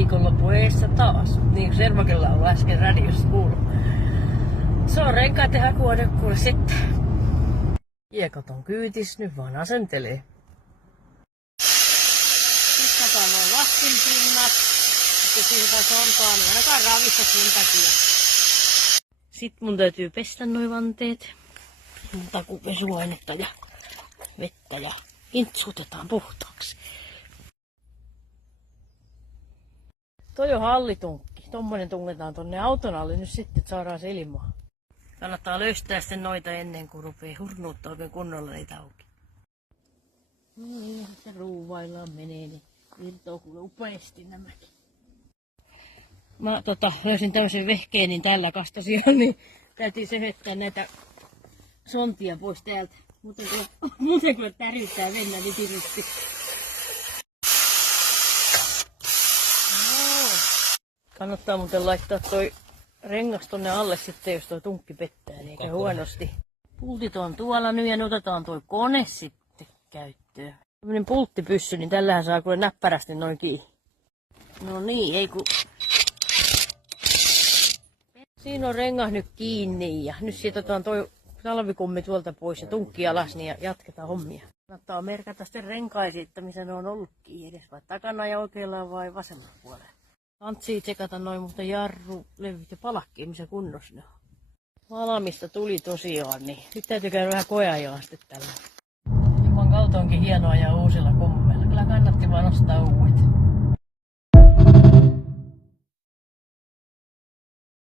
viikonloppu eessä taas. Niin kuin Servakella on ollut äsken radiossa kuullut. Se on renkaiden hakuode kuule sitten. Kiekot on kyytis, nyt vaan asentelee. Sitten otan noin lastinpinnat. Sitten siitä sontaa, niin ainakaan ravista sen takia. Sitten mun täytyy pestä noi vanteet. Takupesuainetta ja vettä ja intsutetaan puhtaaksi. Toi on hallitunkki. Tommonen tungetaan tonne auton alle nyt sitten, että saadaan se ilmaa. Kannattaa löystää sitten noita ennen kuin rupee hurnuuttaa oikein kunnolla niitä auki. No niin, sitten ruuvaillaan menee, niin irtoo kuule upeasti nämäkin. Mä löysin tämmösen vehkeen, niin tällä kastasin jo, niin täytyy sehettää näitä sontia pois täältä. Muuten kun täryttää mennä vitirysti. No. Kannattaa muuten laittaa toi rengas tonne alle sitten, jos toi tunkki pettää, eikä huonosti. Pultit on tuolla nyt ja nyt otetaan toi kone sitten käyttöön. Tämmönen pulttipyssy, niin tällähän saa kuule näppärästi noin kiinni. No niin, ei kun... Siinä on rengas nyt kiinni ja nyt siitä otetaan toi talvikummi tuolta pois ja tunkki alas niin ja jatketaan hommia. Kannattaa merkata sitten renkaisiin, että missä ne on ollutkin edes, vai takana ja oikealla vai vasemmalla puolella. Kantsii tsekata noin mutta jarru, levyt ja palakkiin, missä kunnossa ne on. Valmista tuli tosiaan, niin nyt täytyy käydä vähän koeajoa sitten tällä. Ilman kautta onkin hienoa ja uusilla kummeilla. Kyllä kannatti vaan ostaa uudet.